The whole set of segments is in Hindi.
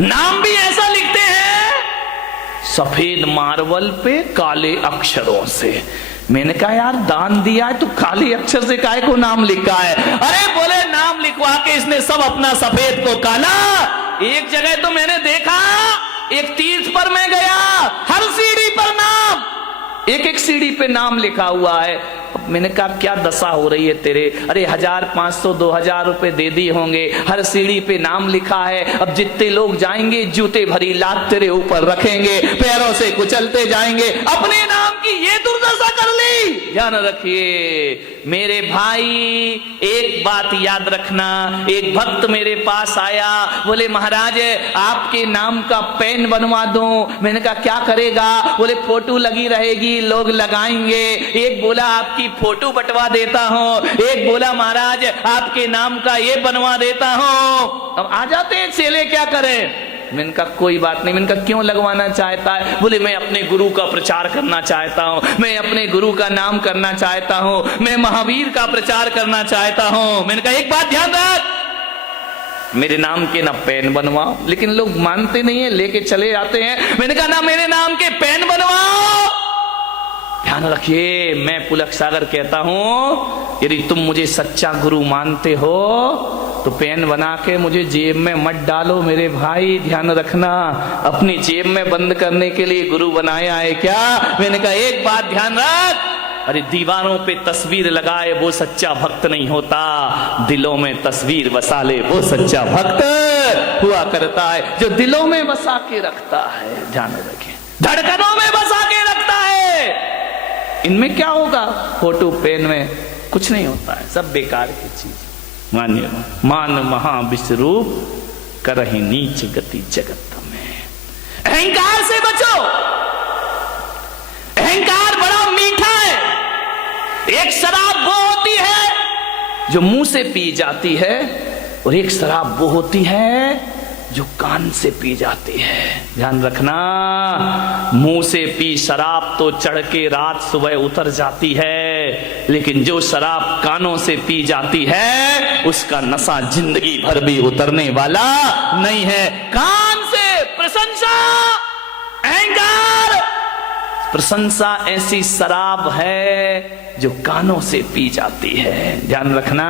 नाम भी ऐसा लिखते हैं सफेद मार्बल पे काले अक्षरों से। मैंने कहा यार दान दिया है तो काले अक्षर से काहे को नाम लिखा है? अरे बोले नाम लिखवा के इसने सब अपना सफेद को काला। एक जगह तो मैंने देखा, एक तीर्थ पर मैं गया, हर सीढ़ी पर नाम, एक एक सीढ़ी पे नाम लिखा हुआ है। मैंने कहा क्या दशा हो रही है तेरे? अरे 1500 2000 रुपए दे दिए होंगे, हर सीढ़ी पे नाम लिखा है। अब जितने लोग जाएंगे जूते भरी लात तेरे ऊपर रखेंगे, पैरों से कुचलते जाएंगे। अपने नाम की ये दुर्दशा कर ली। ध्यान रखिए मेरे भाई, एक बात याद रखना। एक भक्त मेरे पास आया, बोले महाराज आपके नाम का पेन बनवा दूं। मैंने कहा क्या करेगा? बोले फोटो लगी रहेगी, लोग लगाएंगे। एक बोला आपकी फोटो बंटवा देता हूं, एक बोला महाराज आपके नाम का ये बनवा देता हूं। अब आ जाते हैं चेले, क्या करें? मैंने कहा कोई बात नहीं। मैंने कहा क्यों लगवाना चाहता है? बोले मैं अपने गुरु का प्रचार करना चाहता हूं, मैं अपने गुरु का नाम करना चाहता हूं, मैं महावीर का प्रचार करना चाहता हूं। मैंने कहा एक बात ध्यान रख, मेरे नाम के ना पेन बनवाओ। लेकिन लोग मानते नहीं है, लेके चले जाते हैं। मैंने कहा ना मेरे नाम के पेन बनवाओ। ध्यान रखिए मैं पुलक सागर कहता हूं, यदि तुम मुझे सच्चा गुरु मानते हो तो पेन बना के मुझे जेब में मत डालो मेरे भाई। ध्यान रखना, अपनी जेब में बंद करने के लिए गुरु बनाया है क्या? मैंने कहा एक बात ध्यान रख, अरे दीवारों पे तस्वीर लगाए वो सच्चा भक्त नहीं होता, दिलों में तस्वीर बसा ले वो सच्चा भक्त हुआ करता है, जो दिलों में बसा के रखता है। ध्यान रखें, धड़कनों में बसा के रखता है। इनमें क्या होगा? फोटो पेन में कुछ नहीं होता है, सब बेकार की चीज। मान्य मान महा विश्वरूप करहि नीच गति जगत में। अहंकार से बचो। अहंकार बड़ा मीठा है। एक शराब वो होती है जो मुंह से पी जाती है, और एक शराब वो होती है जो कान से पी जाती है। ध्यान रखना, मुंह से पी शराब तो चढ़ के रात सुबह उतर जाती है, लेकिन जो शराब कानों से पी जाती है उसका नशा जिंदगी भर भी उतरने वाला नहीं है। कान से प्रशंसा, अहंकार, प्रशंसा ऐसी शराब है जो कानों से पी जाती है। ध्यान रखना,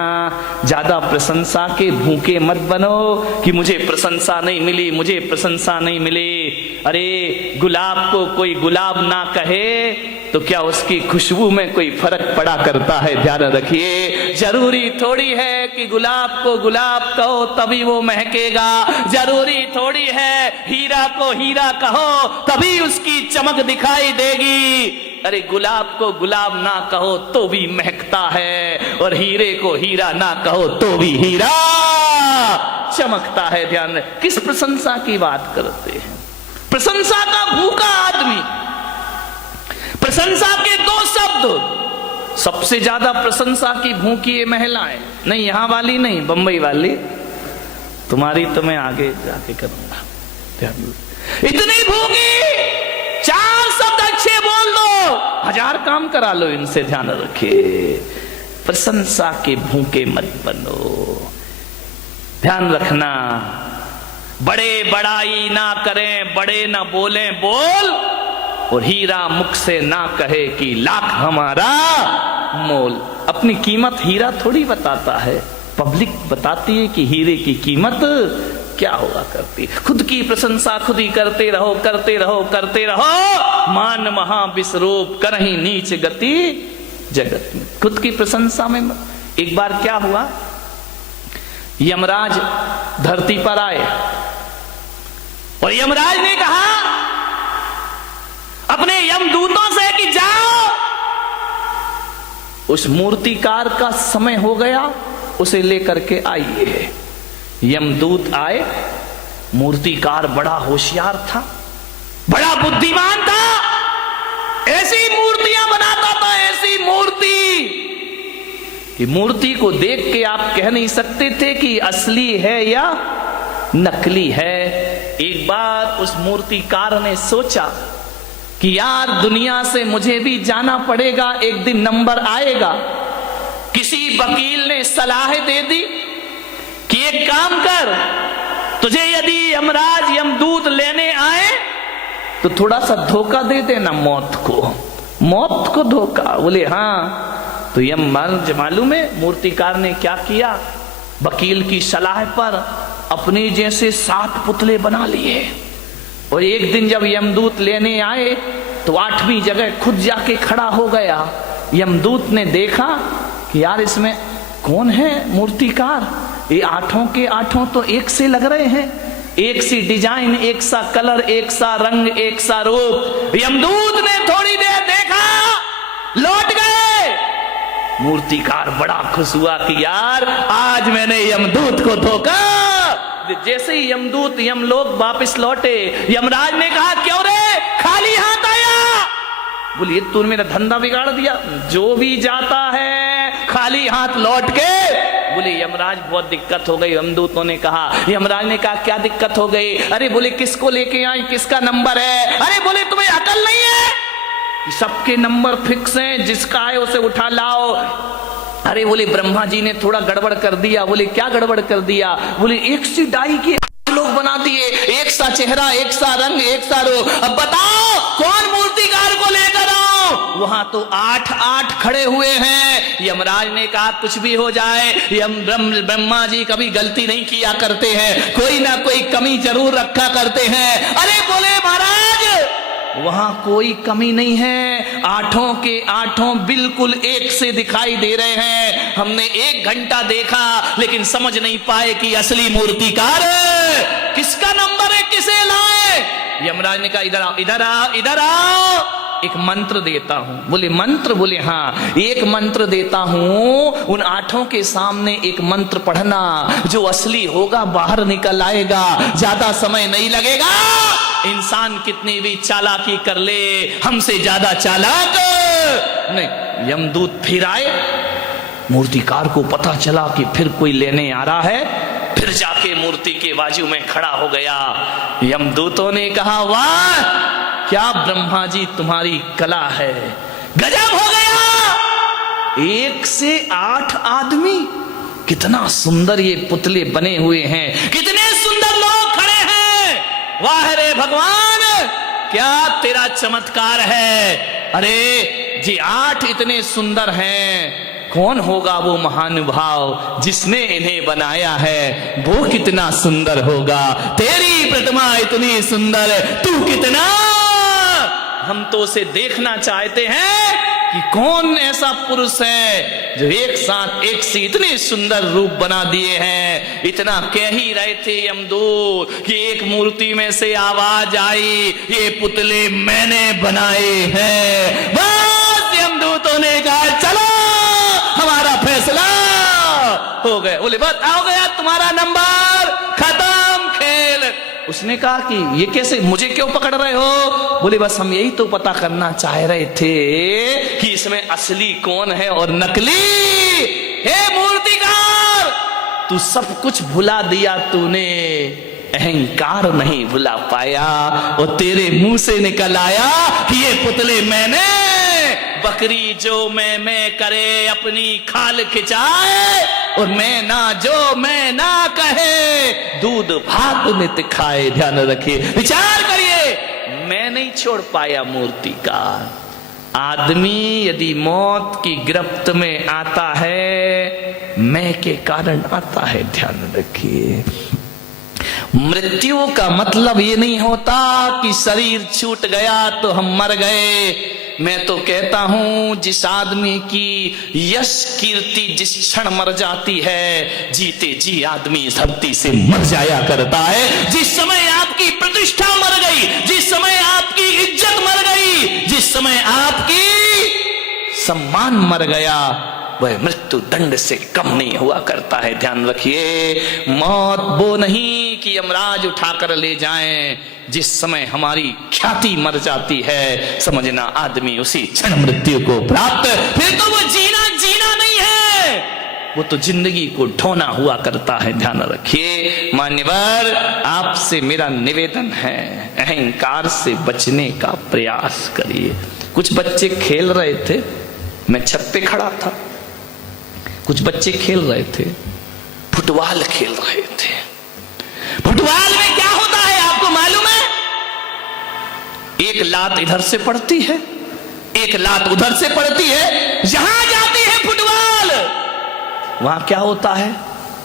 ज्यादा प्रशंसा के भूखे मत बनो कि मुझे प्रशंसा नहीं मिली, मुझे प्रशंसा नहीं मिली। अरे गुलाब को कोई गुलाब ना कहे तो क्या उसकी खुशबू में कोई फर्क पड़ा करता है? ध्यान रखिए, जरूरी थोड़ी है कि गुलाब को गुलाब कहो तभी वो महकेगा, जरूरी थोड़ी है हीरा को हीरा कहो तभी उसकी चमक दिखाई देगी। अरे गुलाब को गुलाब ना कहो तो भी महकता है, और हीरे को हीरा ना कहो तो भी हीरा चमकता है। ध्यान रहे, किस प्रशंसा की बात करते हैं? प्रशंसा का भूखा आदमी, प्रशंसा के दो शब्द। सबसे ज्यादा प्रशंसा की भूखी ये महिलाएं, नहीं यहां वाली नहीं, बंबई वाली, तुम्हारी तो मैं आगे जाके करूंगा। इतनी भूखी, 4 शब्द अच्छे बोल दो, 1000 काम करा लो इनसे। ध्यान रखिए, प्रशंसा के भूखे मत बनो। ध्यान रखना, बड़े बड़ाई ना करें, बड़े ना बोलें बोल, और हीरा मुख से ना कहे कि लाख हमारा मोल। अपनी कीमत हीरा थोड़ी बताता है, पब्लिक बताती है कि हीरे की कीमत क्या हुआ करती। खुद की प्रशंसा खुद ही करते रहो, करते रहो, करते रहो। मान महा विश्वरूप करहि नीच गति जगत में। खुद की प्रशंसा में एक बार क्या हुआ, यमराज धरती पर आए और यमराज ने कहा अपने यमदूतों से कि जाओ, उस मूर्तिकार का समय हो गया, उसे लेकर के आइए। यमदूत आए, मूर्तिकार बड़ा होशियार था, बड़ा बुद्धिमान था, ऐसी मूर्तियां बनाता था, ऐसी मूर्ति कि मूर्ति को देख के आप कह नहीं सकते थे कि असली है या नकली है। एक बार उस मूर्तिकार ने सोचा कि यार दुनिया से मुझे भी जाना पड़ेगा, एक दिन नंबर आएगा। किसी वकील ने सलाह दे दी कि एक काम कर, तुझे यदि यमराज तो थोड़ा सा धोखा दे देना मौत को धोखा। बोले हाँ। तो यम मालूम है मूर्तिकार ने क्या किया? वकील की सलाह पर अपने जैसे 7 पुतले बना लिए, और एक दिन जब यमदूत लेने आए तो 8वीं जगह खुद जाके खड़ा हो गया। यमदूत ने देखा कि यार इसमें कौन है मूर्तिकार, ये 8 के 8 तो एक से लग रहे हैं, एक सी डिजाइन, एक सा कलर, एक सा रंग, एक सा रूप। यमदूत ने थोड़ी देर देखा, लौट गए। मूर्तिकार बड़ा खुश हुआ कि यार आज मैंने यमदूत को धोखा। जैसे ही यमदूत यमलोक वापस लौटे, यमराज ने कहा क्यों रे खाली हाथ आया? बोलिए तूने मेरा धंधा बिगाड़ दिया, जो भी जाता है खाली हाथ लौट के। बोले यमराज बहुत दिक्कत हो गई। यमदूतों ने कहा, यमराज ने कहा क्या दिक्कत हो गई? अरे बोले किसको लेके आए, किसका नंबर है? अरे बोले तुम्हें अकल नहीं है, सबके नंबर फिक्स हैं, जिसका है उसे उठा लाओ। अरे बोले ब्रह्मा जी ने थोड़ा गड़बड़ कर दिया। बोले क्या गड़बड़ कर दिया? बोले एक सी डाई के लोग बना दिए, एक सा चेहरा, एक सा रंग, एक सा रूप। अब बताओ कौन मूर्तिकार को लेकर आओ? वहां तो 8 खड़े हुए हैं। यमराज ने कहा कुछ भी हो जाए, ब्रह्मा जी कभी गलती नहीं किया करते हैं, कोई ना कोई कमी जरूर रखा करते हैं। अरे बोले महाराज वहां कोई कमी नहीं है, 8 के 8 बिल्कुल एक से दिखाई दे रहे हैं। हमने 1 घंटा देखा लेकिन समझ नहीं पाए कि असली मूर्तिकार किसका नंबर है, किसे लाए। यमराज ने कहा इधर आओ, इधर आओ, इधर आओ, एक मंत्र देता हूं। बोले मंत्र? बोले हाँ, एक मंत्र देता हूं, उन 8 के सामने एक मंत्र पढ़ना, जो असली होगा बाहर निकल आएगा, ज्यादा समय नहीं लगेगा। इंसान कितनी भी चालाकी कर ले, हमसे ज्यादा चालाक नहीं। यमदूत फिर आए, मूर्तिकार को पता चला कि फिर कोई लेने आ रहा है, फिर जाके मूर्ति के बाजू में खड़ा हो गया। यमदूतों ने कहा वाह क्या ब्रह्मा जी तुम्हारी कला है, गजब हो गया। 1 से 8 आदमी, कितना सुंदर ये पुतले बने हुए हैं, कितने सुंदर लोग खड़े हैं। वाह रे भगवान क्या तेरा चमत्कार है। अरे जी 8 इतने सुंदर हैं, कौन होगा वो महानुभाव जिसने इन्हें बनाया है, वो कितना सुंदर होगा। तेरी प्रतिमा इतनी सुंदर, तू कितना, हम तो उसे देखना चाहते हैं कि कौन ऐसा पुरुष है जो एक साथ एक से इतने सुंदर रूप बना दिए हैं। इतना कह ही रहे थे यमदूत कि एक मूर्ति में से आवाज आई, ये पुतले मैंने बनाए हैं। बस यमदूतों ने कहा चलो हमारा फैसला हो गया। बोले बस हो गया तुम्हारा नंबर, खत्म खेल। उसने कहा कि ये कैसे, मुझे क्यों पकड़ रहे हो? बोले बस हम यही तो पता करना चाह रहे थे कि इसमें असली कौन है और नकली। हे मूर्तिकार तू सब कुछ भुला दिया, तूने अहंकार नहीं भुला पाया, और तेरे मुंह से निकल आया कि ये पुतले मैंने। बकरी जो मैं करे अपनी खाल खिंचाए, और मैं ना कहे दूध भात नित खाए। ध्यान रखिए, विचार करिए, मैं नहीं छोड़ पाया मूर्तिकार। आदमी यदि मौत की गिरफ्त में आता है, मैं के कारण आता है। ध्यान रखिए, मृत्यु का मतलब ये नहीं होता कि शरीर छूट गया तो हम मर गए। मैं तो कहता हूं जिस आदमी की यश कीर्ति जिस क्षण मर जाती है, जीते जी आदमी धरती से मर जाया करता है। जिस समय आपकी प्रतिष्ठा मर गई, जिस समय आपकी इज्जत मर गई, जिस समय आपकी सम्मान मर गया, वह मृत्यु दंड से कम नहीं हुआ करता है। ध्यान रखिए, मौत वो नहीं कि यमराज उठाकर ले जाएं। जिस समय हमारी ख्याति मर जाती है, समझना आदमी उसी क्षण मृत्यु को प्राप्त। फिर तो वो जीना नहीं है, वो तो जिंदगी को ढोना हुआ करता है। ध्यान रखिए मान्यवर, आपसे मेरा निवेदन है, अहंकार से बचने का प्रयास करिए। कुछ बच्चे खेल रहे थे, मैं छत पे खड़ा था, कुछ बच्चे खेल रहे थे, फुटबॉल खेल रहे थे। फुटबॉल में क्या होता है आपको मालूम है? एक लात इधर से पड़ती है, एक लात उधर से पड़ती है। जहां जाती है फुटबॉल वहां क्या होता है,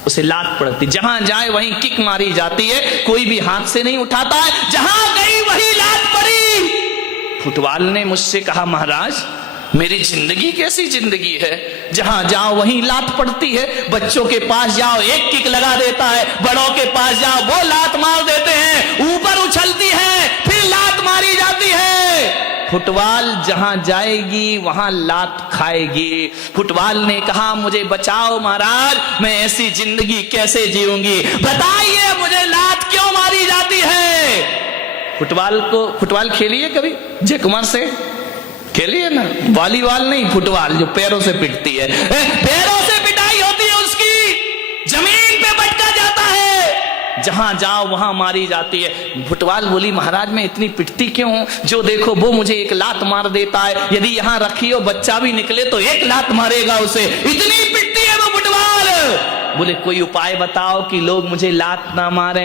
उसे लात पड़ती, जहां जाए वहीं किक मारी जाती है, कोई भी हाथ से नहीं उठाता है, जहां गई वहीं लात पड़ी। फुटबॉल ने मुझसे कहा, महाराज मेरी जिंदगी कैसी जिंदगी है, जहां जाओ वहीं लात पड़ती है। बच्चों के पास जाओ एक किक लगा देता है, बड़ों के पास जाओ वो लात मार देते हैं, ऊपर उछलती है फिर लात मारी जाती है। फुटबॉल जहां जाएगी वहां लात खाएगी। फुटबॉल ने कहा, मुझे बचाओ महाराज, मैं ऐसी जिंदगी कैसे जीऊंगी, बताइए मुझे लात क्यों मारी जाती है। फुटबॉल खेलिए कभी, जय कुमार से खेलिए ना, वॉलीबॉल नहीं, फुटबॉल जो पैरों से पिटती है, पैरों से पिटाई होती है उसकी, जमीन पे बटका जाता है, जहां जाओ वहां मारी जाती है। फुटबॉल बोली, महाराज मैं इतनी पिटती क्यों हूं, जो देखो वो मुझे एक लात मार देता है, यदि यहां रखी हो बच्चा भी निकले तो एक लात मारेगा उसे, इतनी पिटती है वो फुटबॉल। बोले कोई उपाय बताओ कि लोग मुझे लात ना मारे।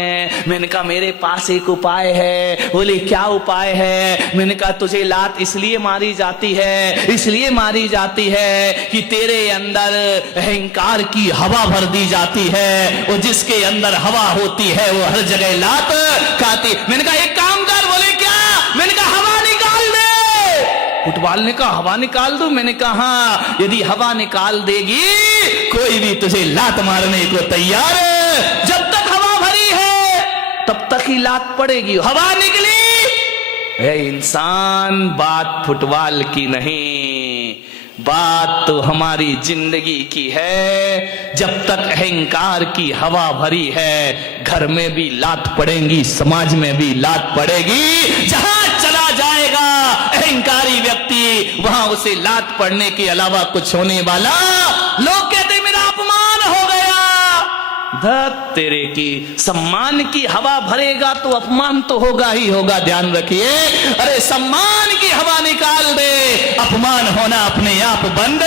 मैंने कहा मेरे पास एक उपाय है। बोले क्या उपाय है। मैंने कहा तुझे लात इसलिए मारी जाती है, इसलिए मारी जाती है कि तेरे अंदर अहंकार की हवा भर दी जाती है, और जिसके अंदर हवा होती है वो हर जगह लात खाती। मैंने कहा एक काम कर। बोले क्या। मैंने कहा हवा निकाल दे। फुटबॉल ने कहा हवा निकाल दूं। मैंने कहा हाँ, यदि हवा निकाल देगी कोई भी तुझे लात मारने को तैयार है। जब तक हवा भरी है तब तक ही लात पड़ेगी। हवा निकली, ए इंसान, बात फुटबॉल की नहीं, बात तो हमारी जिंदगी की है। जब तक अहंकार की हवा भरी है, घर में भी लात पड़ेगी, समाज में भी लात पड़ेगी। जहां चला जाएगा अहंकारी व्यक्ति, वहां उसे लात पड़ने के अलावा कुछ होने वाला, लोग कहते मेरा अपमान हो गया। धत तेरे की, सम्मान की हवा भरेगा तो अपमान तो होगा ही होगा, ध्यान रखिए। अरे सम्मान की हवा निकाल दे, अपमान होना अपने आप बंद।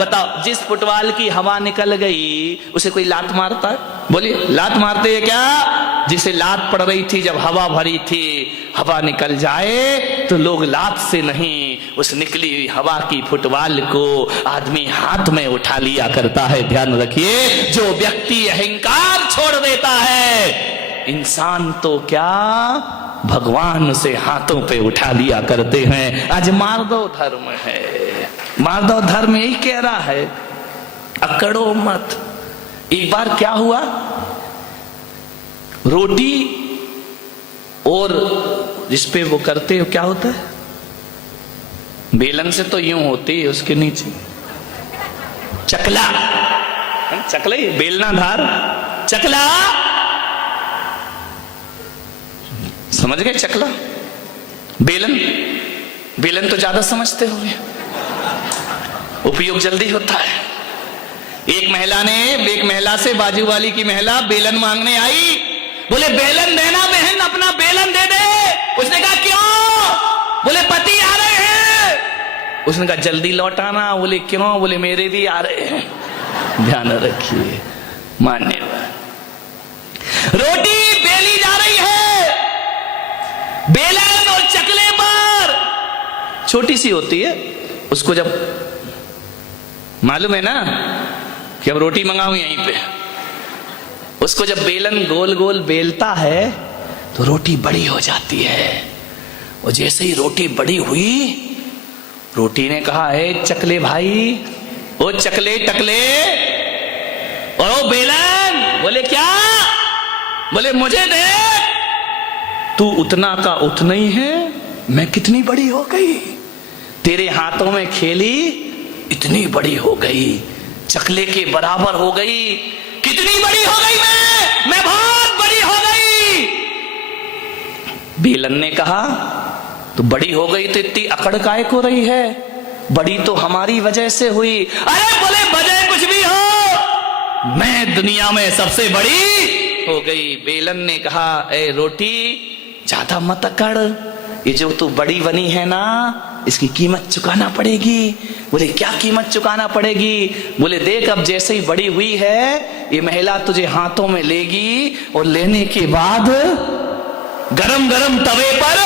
बताओ जिस फुटबॉल की हवा निकल गई उसे कोई लात मारता है? बोलिए लात मारते है क्या? जिसे लात पड़ रही थी जब हवा भरी थी, हवा निकल जाए तो लोग लात से नहीं, उस निकली हुई हवा की फुटबॉल को आदमी हाथ में उठा लिया करता है। ध्यान रखिए, जो व्यक्ति अहंकार छोड़ देता है, इंसान तो क्या भगवान उसे हाथों पे उठा लिया करते हैं। आज मार्दव धर्म है, मार्दव धर्म यही कह रहा है अकड़ो मत। एक बार क्या हुआ, रोटी और जिसपे वो करते हो क्या होता है, बेलन से तो यूं होती है, उसके नीचे चकला, चकला ही बेलना धार, चकला समझ गए? चकला बेलन, बेलन तो ज्यादा समझते होंगे, उपयोग जल्दी होता है। एक महिला से बाजू वाली की महिला बेलन मांगने आई। बोले बेलन देना बहन, अपना बेलन दे दे। उसने कहा क्यों? बोले पति आ रहे हैं। उसने कहा जल्दी लौटाना। बोले क्यों? बोले मेरे भी आ रहे हैं। ध्यान रखिए, मान्यवर। रोटी बेली जा रही है, बेलन और चकले पर छोटी सी होती है, उसको जब मालूम है ना कि अब रोटी मंगाऊं यहीं पे, उसको जब बेलन गोल गोल बेलता है तो रोटी बड़ी हो जाती है। और जैसे ही रोटी बड़ी हुई, रोटी ने कहा है चकले भाई, ओ चकले टकले, और ओ बेलन। बोले क्या? बोले मुझे दे, तू उतना का उतना ही है, मैं कितनी बड़ी हो गई, तेरे हाथों में खेली इतनी बड़ी हो गई, चकले के बराबर हो गई। कितनी बड़ी हो गई मैं बहुत बड़ी हो गई। बेलन ने कहा तो बड़ी हो गई तो इतनी अकड़ काहे को रही है, बड़ी तो हमारी वजह से हुई। अरे बोले वजह कुछ भी हो, मैं दुनिया में सबसे बड़ी हो गई। बेलन ने कहा ए रोटी ज्यादा मत अकड़, ये जो तू बड़ी बनी है ना, इसकी कीमत चुकाना पड़ेगी। बोले क्या कीमत चुकाना पड़ेगी? बोले देख अब जैसे ही बड़ी हुई है, ये महिला तुझे हाथों में लेगी और लेने के बाद गरम गरम तवे पर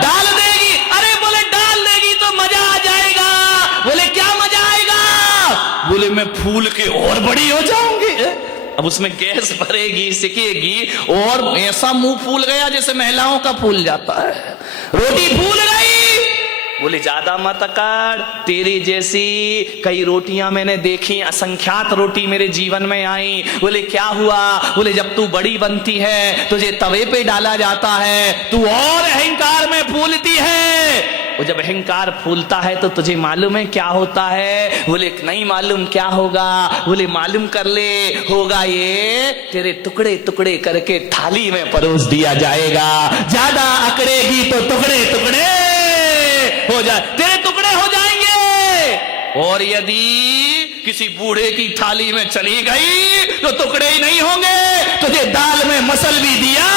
डाल देगी। अरे बोले डाल देगी तो मजा आ जाएगा। बोले क्या मजा आएगा? बोले मैं फूल के और बड़ी हो जाऊंगी। अब उसमें गैस भरेगी, सिकेगी और ऐसा मुंह फूल गया जैसे महिलाओं का फूल जाता है। रोटी फूल गई। बोले ज्यादा मत कर, तेरी जैसी कई रोटियां मैंने देखी, असंख्यात रोटी मेरे जीवन में आई। बोले क्या हुआ? बोले जब तू बड़ी बनती है तुझे तवे पे डाला जाता है, तू और अहंकार में फूलती है। वो जब अहंकार फूलता है तो तुझे मालूम है क्या होता है? बोले नहीं मालूम, क्या होगा? बोले मालूम कर ले, होगा ये तेरे टुकड़े टुकड़े करके थाली में परोस दिया जाएगा। ज्यादा अकड़ेगी तो टुकड़े टुकड़े हो जाए, तेरे टुकड़े हो जाएंगे। और यदि किसी बूढ़े की थाली में चली गई तो टुकड़े ही नहीं होंगे, तुझे दाल में मसल भी दिया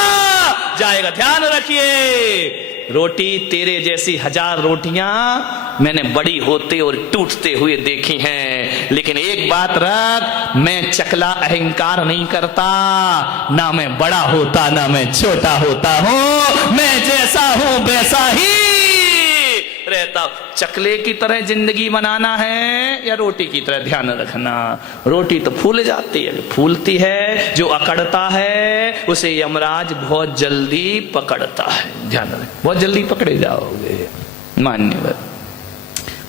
जाएगा। ध्यान रखिए, रोटी तेरे जैसी 1000 रोटियां मैंने बड़ी होते और टूटते हुए देखी हैं, लेकिन एक बात रख, मैं चकला अहंकार नहीं करता। ना मैं बड़ा होता ना मैं छोटा होता हूं, मैं जैसा हूं वैसा ही रहता। चकले की तरह जिंदगी बनाना है या रोटी की तरह? ध्यान रखना, रोटी तो फूल जाती है, फूलती है। जो अकड़ता है उसे यमराज बहुत जल्दी पकड़ता है। ध्यान रख, बहुत जल्दी पकड़े जाओगे। मान्यवर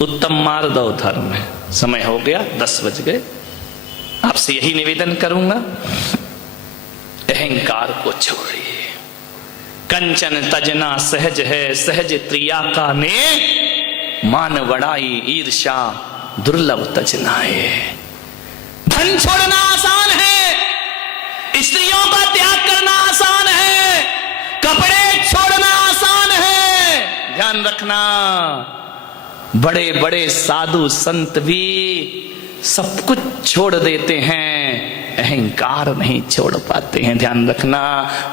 उत्तम मार्ग और धर्म है। समय हो गया, 10 बज गए। आपसे यही निवेदन करूंगा, अहंकार को छोड़िए। कंचन तजना सहज है, सहज त्रिया का ने मान बड़ाई ईर्षा दुर्लभ तजनाए। धन छोड़ना आसान है, स्त्रियों का त्याग करना आसान है, कपड़े छोड़ना आसान है। ध्यान रखना, बड़े बड़े साधु संत भी सब कुछ छोड़ देते हैं, अहंकार नहीं छोड़ पाते हैं। ध्यान रखना,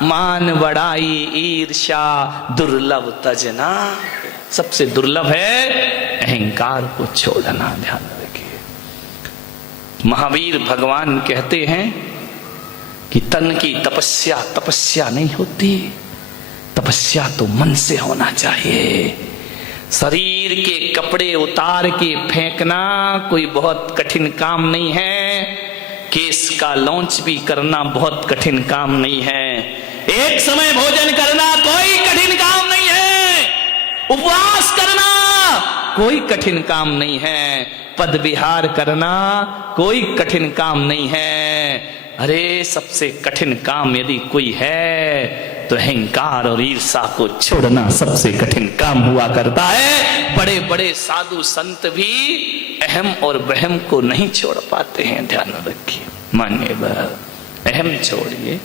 मान बड़ाई ईर्षा दुर्लभ तजना, सबसे दुर्लभ है अहंकार को छोड़ना। ध्यान रखिए, महावीर भगवान कहते हैं कि तन की तपस्या तपस्या नहीं होती, तपस्या तो मन से होना चाहिए। शरीर के कपड़े उतार के फेंकना कोई बहुत कठिन काम नहीं है, केस का लॉन्च भी करना बहुत कठिन काम नहीं है, एक समय भोजन करना कोई कठिन काम नहीं है, उपवास करना कोई कठिन काम नहीं है, पद विहार करना कोई कठिन काम नहीं है। अरे सबसे कठिन काम यदि कोई है तो अहंकार और ईर्षा को छोड़ना सबसे कठिन काम हुआ करता है। बड़े बड़े साधु संत भी अहम और वहम को नहीं छोड़ पाते हैं। ध्यान रखिए, मान्यवर अहम छोड़िए,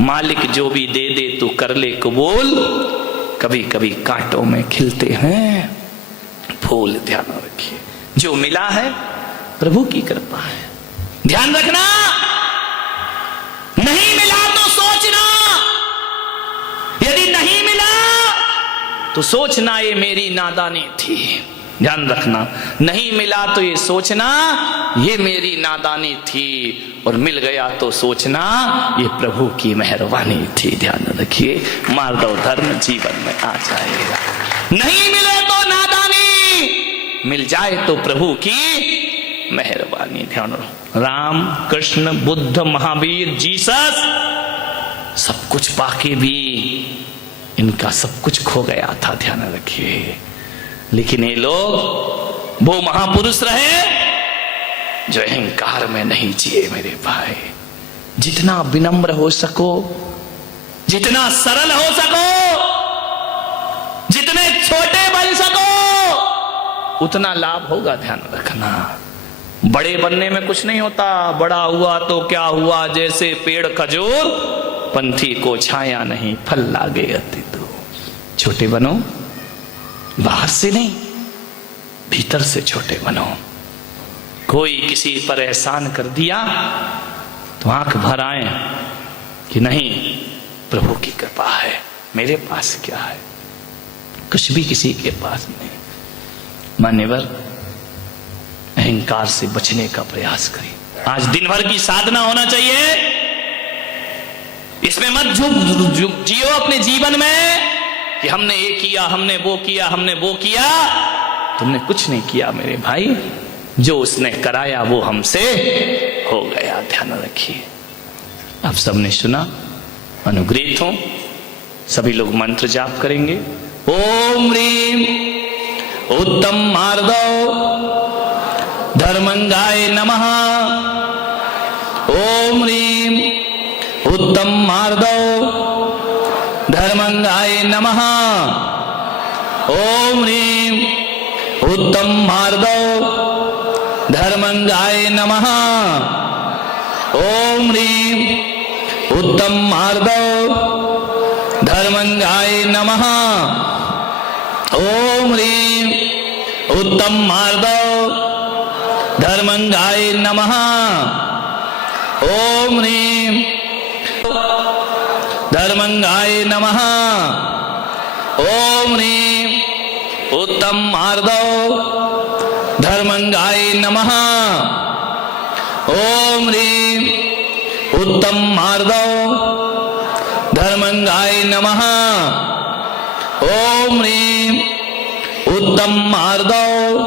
मालिक जो भी दे दे तो कर ले कबूल, कभी कभी कांटों में खिलते हैं फूल। ध्यान रखिए, जो मिला है प्रभु की कृपा है। ध्यान रखना, नहीं मिला तो सोचना, यदि नहीं मिला तो सोचना ये मेरी नादानी थी। ध्यान रखना, नहीं मिला तो ये सोचना ये मेरी नादानी थी, और मिल गया तो सोचना ये प्रभु की मेहरबानी थी। ध्यान रखिए, मार्ग और धर्म जीवन में आ जाएगा। नहीं मिले तो नादानी, मिल जाए तो प्रभु की मेहरबानी। ध्यान रखो, राम कृष्ण बुद्ध महावीर जीसस सब कुछ पाके भी इनका सब कुछ खो गया था। ध्यान रखिए, लेकिन ये लोग वो महापुरुष रहे जो अहंकार में नहीं जिए। मेरे भाई, जितना विनम्र हो सको, जितना सरल हो सको, जितने छोटे बन सको उतना लाभ होगा। ध्यान रखना, बड़े बनने में कुछ नहीं होता, बड़ा हुआ तो क्या हुआ, जैसे पेड़ खजूर पंथी को छाया नहीं फल लागे अति तो। छोटे बनो, बाहर से नहीं भीतर से छोटे बनो। कोई किसी पर एहसान कर दिया तो आंख भर आए कि नहीं प्रभु की कृपा है, मेरे पास क्या है, कुछ भी किसी के पास नहीं। मान्यवर, अहंकार से बचने का प्रयास करें। आज दिन भर की साधना होना चाहिए, इसमें मत जियो अपने जीवन में कि हमने ये किया, हमने वो किया, हमने वो किया। तुमने कुछ नहीं किया मेरे भाई, जो उसने कराया वो हमसे हो गया। ध्यान रखिए। आप सबने सुना, अनुग्रहित हो। सभी लोग मंत्र जाप करेंगे। ओम ह्रीम उत्तम मार्दव धर्मंगाय नमः। ओम ह्रीम उत्तम मार्दव धर्मंगाय नमः। ओम ह्रीम उत्तम मार्दव धर्मंगाय नमः। ओम ह्रीम उत्तम मार्दव धर्मंगाय नमः। ओम ह्रीम उत्तम मार्दव धर्मंगाय नमः। ओम ह्रीम धर्मंगाय नमः। ओम ह्रीम उत्तम मार्दव धर्मंगाय नमः। ओम ह्रीम उत्तम मार्दव धर्मंगाय नमः। ओम ह्रीम उत्तम मार्दव